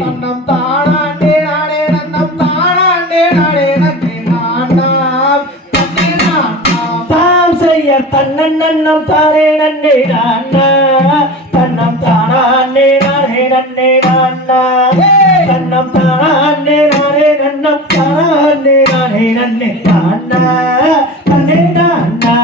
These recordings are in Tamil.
நம் தானாண்டே நாடே நம் தானாண்டே நாடே நன்றி நாண்டாம் தன்னே நாண்டாம். தாம் செய்ய தன்னண்ணம் தானே நன்னே நாண்டா தன்னம் தானாண்டே நாடே நன்னே நாண்டா தன்னம் தானாண்டே நாடே நன்னம் தானாண்டே நாடே நன்னே நாண்டா தன்னே நாண்டா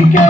Rico.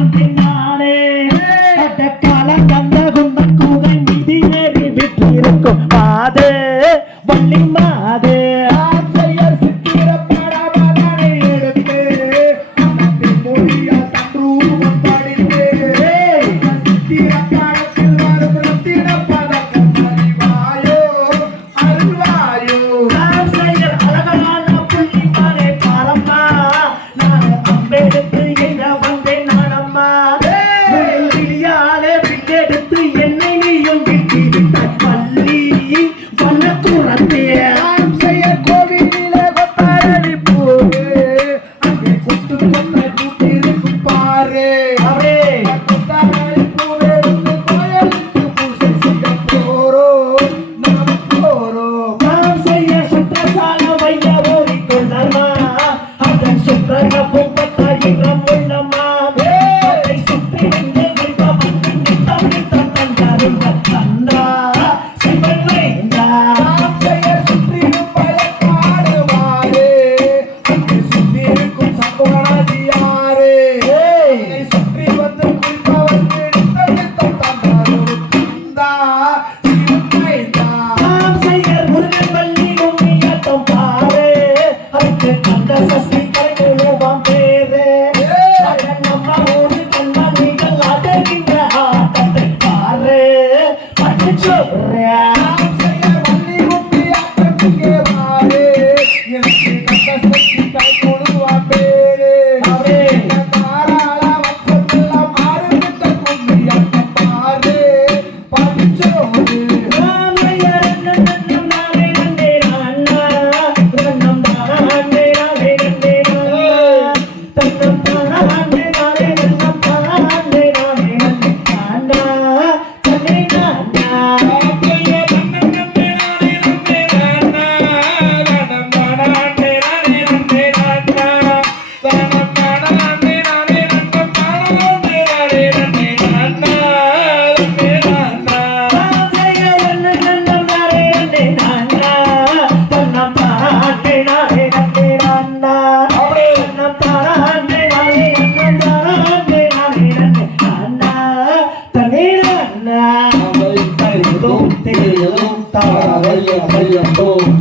baila, baila todo.